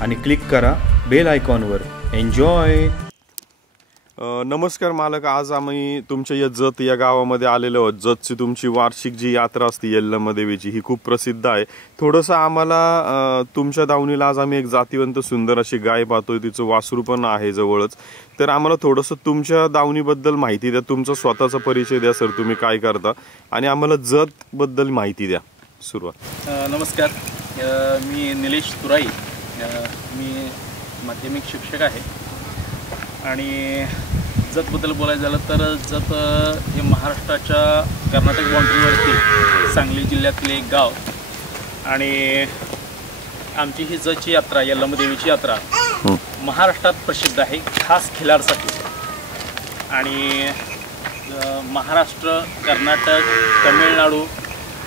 आणि क्लिक करा बेल आयकॉनवर. एन्जॉय. नमस्कार मालक, आज आम्ही तुमच्या या जत या गावामध्ये आलेलो आहोत. जतची तुमची वार्षिक जी यात्रा असते यल्लम्मा देवीची, ही खूप प्रसिद्ध आहे. थोडंसं आम्हाला तुमच्या दावणीला आज आम्ही एक जातीवंत सुंदर अशी गाय पाहतोय, तिचं वासरू पण आहे जवळच. तर आम्हाला थोडंसं तुमच्या दावणीबद्दल माहिती द्या, तुमचा स्वतःचा परिचय द्या सर, तुम्ही काय करता आणि आम्हाला जत बद्दल माहिती द्या. सुरुवात. नमस्कार, मी निलेश तुराई, मी माध्यमिक शिक्षक आहे आणि जतबद्दल बोलायचं झालं तर जत हे महाराष्ट्राच्या कर्नाटक बाँड्रीवरती सांगली जिल्ह्यातले एक गाव आणि आमची ही जतची यात्रा, यल्लम्मा देवीची यात्रा महाराष्ट्रात प्रसिद्ध आहे, खास खिलारसाठी. आणि महाराष्ट्र, कर्नाटक, तमिळनाडू,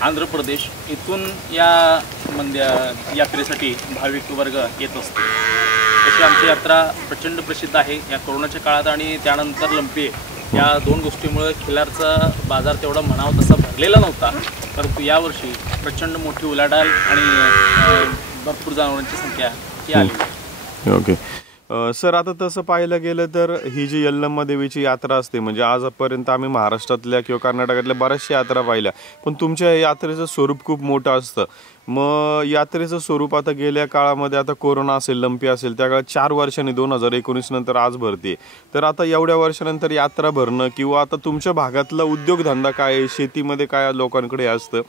आंध्र प्रदेश इथून या यात्रेसाठी भाविक वर्ग येत असतो. तशी आमची यात्रा प्रचंड प्रसिद्ध आहे. या कोरोनाच्या काळात आणि त्यानंतर लंपे या दोन गोष्टीमुळे खिलारचा बाजार तेवढा म्हणावा तसा भरलेला नव्हता, परंतु यावर्षी प्रचंड मोठी उलाढाल आणि भरपूर जनावरांची संख्या ही आली. ओके सर, आता तसं पाहायला गेलं तर ही जी यल्लम्मा देवीची यात्रा असते, म्हणजे आजपर्यंत आम्ही महाराष्ट्रातल्या किंवा कर्नाटकातल्या बऱ्याचशा यात्रा पाहिल्या, पण तुमच्या यात्रेचं स्वरूप खूप मोठं असतं. मग यात्रेचं स्वरूप आता गेल्या काळामध्ये, आता कोरोना असेल, लंपी असेल, त्या काळात 4 वर्षांनी 2019 नंतर आज भरते. तर आता एवढ्या वर्षानंतर यात्रा भरणं किंवा आता तुमच्या भागातला उद्योगधंदा काय आहे, शेतीमध्ये काय लोकांकडे असतं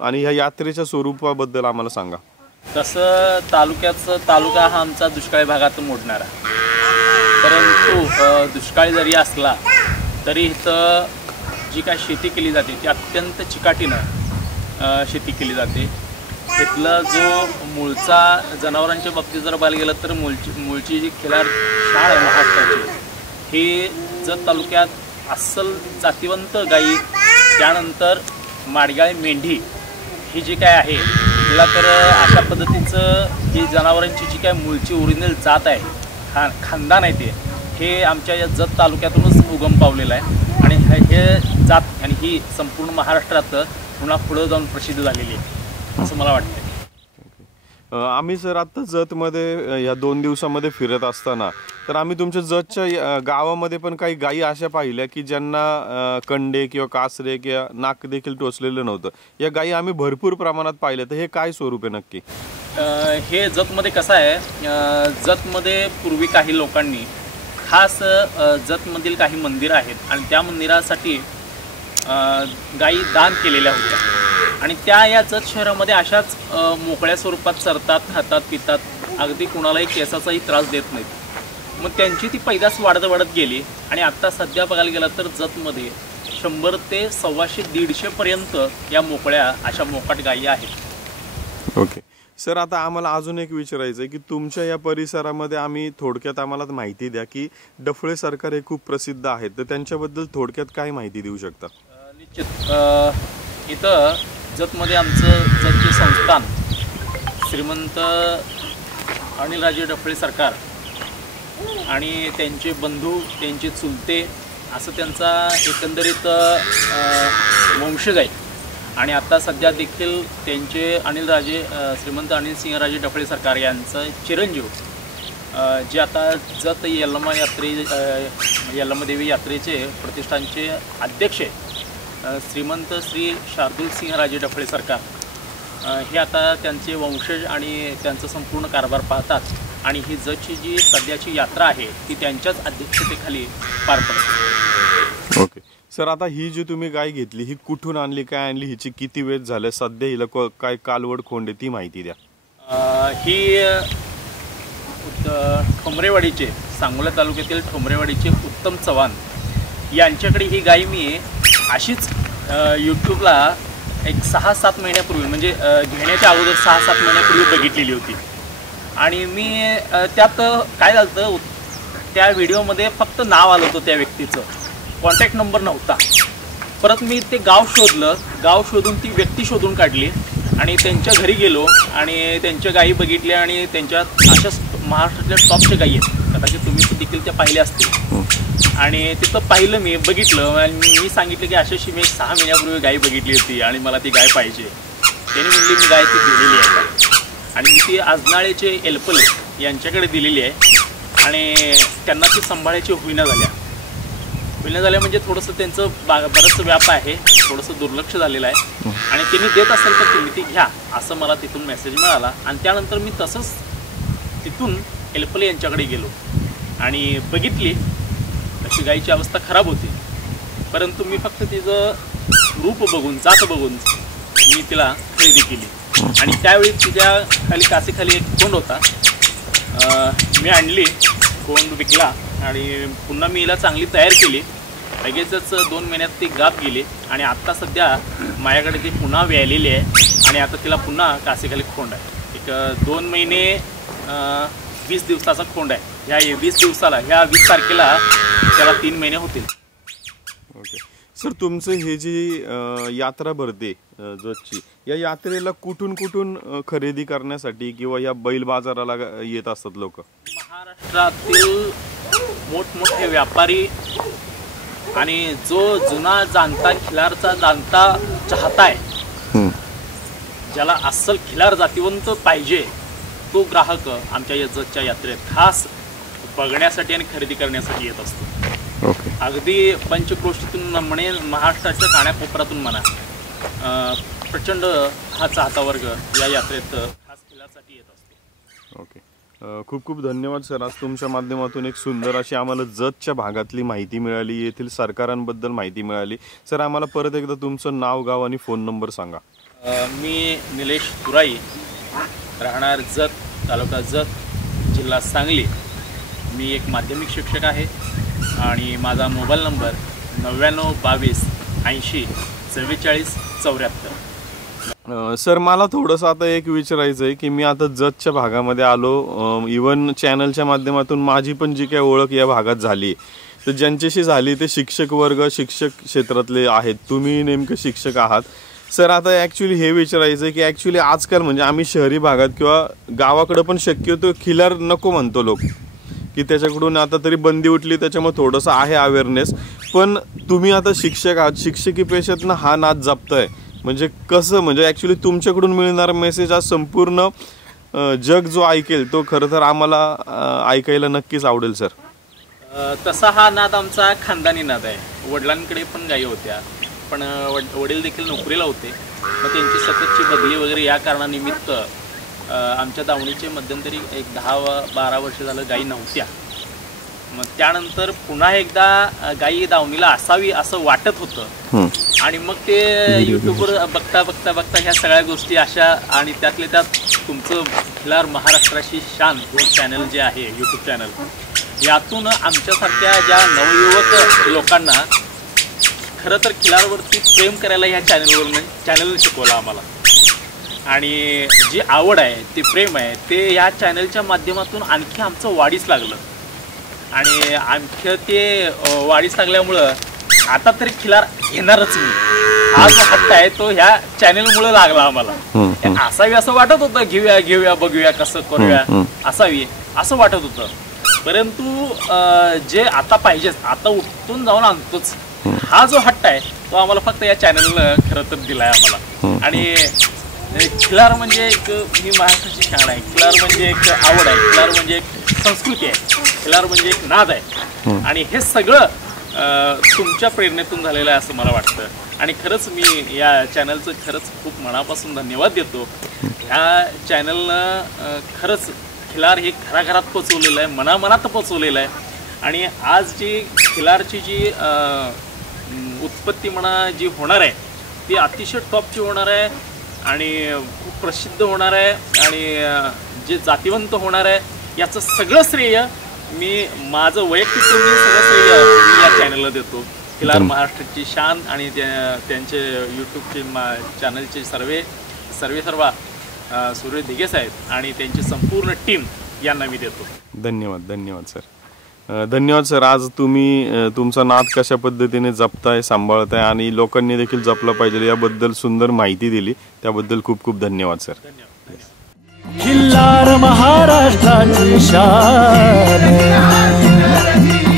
आणि ह्या यात्रेच्या स्वरूपाबद्दल आम्हाला सांगा. तसं तालुका हा आमचा दुष्काळी भागात मोडणारा, परंतु दुष्काळी जरी असला तरी इथं जी काय शेती केली जाते ती अत्यंत चिकाटीनं शेती केली जाते. इथला जो मूळचा जनावरांच्या बाबतीत जर पाहायला गेलं तर मूळची जी खिलार शाळ आहे महाराष्ट्राची, ही जत तालुक्यात अस्सल जातीवंत गाई, त्यानंतर माडगाळी मेंढी ही जी काय आहे तिला, तर अशा पद्धतीचं ही जनावरांची जी काय मूळची ओरिजिनल जात आहे, खानदान आहे, हे आमच्या या जत तालुक्यातूनच उगम पावलेलं आहे. आणि हे जात आणि ही संपूर्ण महाराष्ट्रात पुन्हा पुढं जाऊन प्रसिद्ध झालेली आहे असं मला वाटतं. आम्ही सर आत्ता जतमध्ये या 2 दिवसामध्ये फिरत असताना तर आम्ही तुमच्या जतच्या गावामध्ये पण काही गायी अशा पाहिल्या की ज्यांना कंडे किंवा कासरे किंवा नाक देखील टोचलेलं नव्हतं. या गायी आम्ही भरपूर प्रमाणात पाहिल्या. तर हे काय स्वरूप आहे नक्की? हे जतमध्ये कसं आहे, जतमध्ये पूर्वी काही लोकांनी खास जतमधील काही मंदिरं आहेत आणि त्या मंदिरासाठी गायी दान केलेल्या होत्या आणि त्या या जत शहरामध्ये अशाच मोकळ्या स्वरूपात चरतात, खातात, पितात, अगदी कुणालाही केसाचाही त्रास देत नाहीत. मग त्यांची ती पैदास वाढत गेली आणि आत्ता सध्या बघायला गेलं तर जतमध्ये 100 ते 125-150 पर्यंत या मोकळ्या अशा मोकाट गायी आहेत. ओके सर, आता आम्हाला अजून एक विचारायचं आहे की तुमच्या या परिसरामध्ये आम्ही थोडक्यात आम्हाला माहिती द्या की डफळे सरकार हे खूप प्रसिद्ध आहेत, तर त्यांच्याबद्दल थोडक्यात काय माहिती देऊ शकता? निश्चित. इथं जतमध्ये आमचं जतचे संस्थान श्रीमंत अनिलराजे डफळे सरकार आणि त्यांचे बंधू, त्यांचे चुलते, असं त्यांचा एकंदरीत वंशज आहे. आणि आता सध्या देखील त्यांचे श्रीमंत अनिलसिंहराजे डफळे सरकार यांचं चिरंजीव जे आता जत यल्लम्मा देवी यात्रेचे प्रतिष्ठानचे अध्यक्ष श्रीमंत श्री शार्दूलसिंहराजे डफळे सरकार, हे आता त्यांचे वंशज आणि त्यांचं संपूर्ण कारभार पाहतात आणि ही जतची जी सध्याची यात्रा आहे ती त्यांच्याच अध्यक्षतेखाली पार पडते. ओके सर, आता ही जी तुम्ही गाय घेतली ही कुठून आणली, काय आणली, हिची किती वेळ झाले, सध्या हिला काय कालवड खोंड ती माहिती द्या. ही ठोंबरेवाडीचे, सांगोला तालुक्यातील ठोंबरेवाडीचे उत्तम चव्हाण यांच्याकडे ही गाय मी अशीच यूट्यूबला एक 6-7 महिन्यापूर्वी, म्हणजे घेण्याच्या अगोदर 6-7 महिन्यापूर्वी बघितलेली होती. आणि मी त्यात काय झालं, त्या व्हिडिओमध्ये फक्त नाव आलं होतं त्या व्यक्तीचं, कॉन्टॅक्ट नंबर नव्हता. परत मी ते गाव शोधलं, गाव शोधून ती व्यक्ती शोधून काढली आणि त्यांच्या घरी गेलो आणि त्यांच्या गायी बघितल्या आणि त्यांच्यात अशाच महाराष्ट्रातल्या टॉपच्या गायी आहेत, कदाचित तुम्ही देखील त्या पाहिल्या असतील. आणि तिथं पाहिलं, मी बघितलं आणि मी सांगितलं की अशी मी 6 महिन्यापूर्वी गाय बघितली होती आणि मला ती गाय पाहिजे. त्याने म्हणली मी गाय ती दिलेली आहे. आणि मी ती आजनाळेचे एलपले यांच्याकडे दिलेली आहे आणि त्यांना ती सांभाळायची होईना झाल्या म्हणजे थोडंसं त्यांचं बरंचसं व्याप आहे, थोडंसं दुर्लक्ष झालेलं आहे आणि त्यांनी देत असेल तर तुम्ही ती घ्या असं मला तिथून मेसेज मिळाला आणि त्यानंतर मी तसंच तिथून एलपले यांच्याकडे गेलो आणि बघितली तशी गाईची अवस्था खराब होती, परंतु मी फक्त तिचं रूप बघून जात बघून मी तिला खरेदी केली आणि त्यावेळी तिच्या कासेखाली एक कोंड होता, मी आणली, कोंड विकला आणि पुन्हा मी हिला चांगली तयार केली. लगेचच 2 महिन्यात ती गाप गेली आणि आत्ता सध्या माझ्याकडे ती पुन्हा व्यायलेली आहे आणि आता तिला पुन्हा कासेखाली खोंड आहे. एक 2 महिने 20 दिवसाचा खोंड आहे. ह्या 20 दिवसाला, ह्या 20 तारखेला त्याला 3 महिने होतील. ओके सर, तुमचं हे जी यात्रा भरते जतची, या यात्रेला कुठून कुठून खरेदी करण्यासाठी किंवा या बैल बाजाराला येत असतात लोक? महाराष्ट्रातील मोठमोठे व्यापारी आणि जो जुना जाणता खिलारचा जाणता चाहता आहे, ज्याला अस्सल खिलार जातीवंत पाहिजे, तो ग्राहक आमच्या जतच्या यात्रेत खास बघण्यासाठी आणि खरेदी करण्यासाठी येत असतो. अगदी पंचक्रोशीतून म्हणे, महाराष्ट्राच्या कानाकोपऱ्यातून म्हणा, प्रचंड हा चाहता वर्ग या यात्रेत खास खिलारसाठी येत असतो. ओके, खूप खूप धन्यवाद सर. आज तुमच्या माध्यमातून एक सुंदर अशी आम्हाला जतच्या भागातली माहिती मिळाली, येथील सरकारांबद्दल माहिती मिळाली. सर, आम्हाला परत एकदा तुमचं नाव, गाव आणि फोन नंबर सांगा. मी निलेश तुराई, राहणार जत, तालुका जत, जिल्हा सांगली. मी एक माध्यमिक शिक्षक आहे आणि माझा मोबाईल नंबर 9922 80 44 74. सर, मला थोडंसं आता एक विचारायचं आहे की मी आता जतच्या भागामध्ये आलो, इवन चॅनलच्या माध्यमातून माझी पण जी काही ओळख या भागात झाली, तर ज्यांच्याशी झाली ते शिक्षक वर्ग, शिक्षक क्षेत्रातले आहेत. तुम्ही नेमकं शिक्षक आहात. सर, आता ॲक्च्युली हे विचारायचं आहे की ॲक्च्युली आजकाल म्हणजे आम्ही शहरी भागात किंवा गावाकडं पण शक्यतो खिलार नको म्हणतो लोक, की त्याच्याकडून आता तरी बंदी उठली, त्याच्यामुळे थोडंसं आहे अवेअरनेस. पण तुम्ही आता शिक्षक आहात, शिक्षकी पेशातनं हा नाद जपताय, म्हणजे कसं, म्हणजे ॲक्च्युली तुमच्याकडून मिळणारा मेसेज आज संपूर्ण जग जो ऐकेल तो खरं तर आम्हाला ऐकायला नक्कीच आवडेल सर. तसा हा नाद आमचा खानदानी नाद आहे. वडिलांकडे पण गायी होत्या, पण वडील देखील नोकरीला होते. मग त्यांची सततची बदली वगैरे या कारणानिमित्त आमच्या दावणीचे मध्यंतरी एक 10-12 वर्ष झालं गायी नव्हत्या. मग त्यानंतर पुन्हा एकदा गायी दावणीला असावी असं वाटत होतं आणि मग ते यूट्यूबवर बघता ह्या सगळ्या गोष्टी अशा, आणि त्यातल्या त्यात तुमचं खिलार महाराष्ट्राची शान हे चॅनल जे आहे, यूट्यूब चॅनल, यातून आमच्यासारख्या ज्या नवयुवक लोकांना खरं तर खिलारवरती प्रेम करायला ह्या चॅनलने शिकवलं आम्हाला. आणि जी आवड आहे, ते प्रेम आहे, ते ह्या चॅनलच्या माध्यमातून आणखी आमचं वाढीस लागलं आणि आणखी ते वाढीस लागल्यामुळं आता तरी खिलार घेणारच मी. हा जो हट्ट आहे तो ह्या चॅनलमुळे लागला आम्हाला. असावी असं वाटत होतं, घेऊया बघूया कसं करूया, असावी असं वाटत होतं, परंतु जे आता पाहिजेच, आता उठून जाऊन आणतोच, हा जो हट्ट आहे तो आम्हाला फक्त या चॅनलनं खरं तर दिलाय आम्हाला. आणि खिलार म्हणजे एक, ही महाराष्ट्राची शान आहे, खिलार म्हणजे एक आवड आहे, खिलार म्हणजे एक संस्कृती आहे, खिलार म्हणजे एक नाद आहे आणि हे सगळं तुमच्या प्रेरणेतून झालेलं आहे असं मला वाटतं. आणि खरंच मी या चॅनलचं खरंच खूप मनापासून धन्यवाद देतो. ह्या चॅनलनं खरंच खिलार हे घराघरात पोचवलेलं आहे, मनामनात पोचवलेलं आहे आणि आज जी खिलारची जी उत्पत्ती म्हणा जी होणार आहे ती अतिशय टॉपची होणार आहे आणि खूप प्रसिद्ध होणार आहे आणि जे जातीवंत होणार आहे याचं सगळं श्रेय मी, माझं वैयक्तिक सगळं श्रेय मी या चॅनलला देतो. खिलार महाराष्ट्राची शान आणि त्यांचे यूट्यूबचे चॅनलचे सर्व सूर्य दिघे साहेब आणि त्यांची संपूर्ण टीम यांना मी देतो. धन्यवाद सर. धन्यवाद सर. आज तुम्ही तुमचा नाद कशा पद्धतीने जपताय, सांभाळताय आणि लोकांनी देखील जपलं पाहिजे याबद्दल सुंदर माहिती दिली, त्याबद्दल खूप खूप धन्यवाद सर. खिल्लार महाराष्ट्राची शान,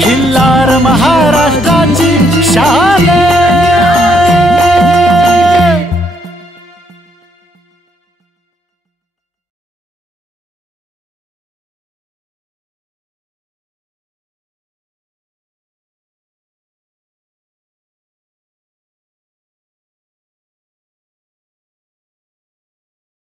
खिल्लार महाराष्ट्राची शान.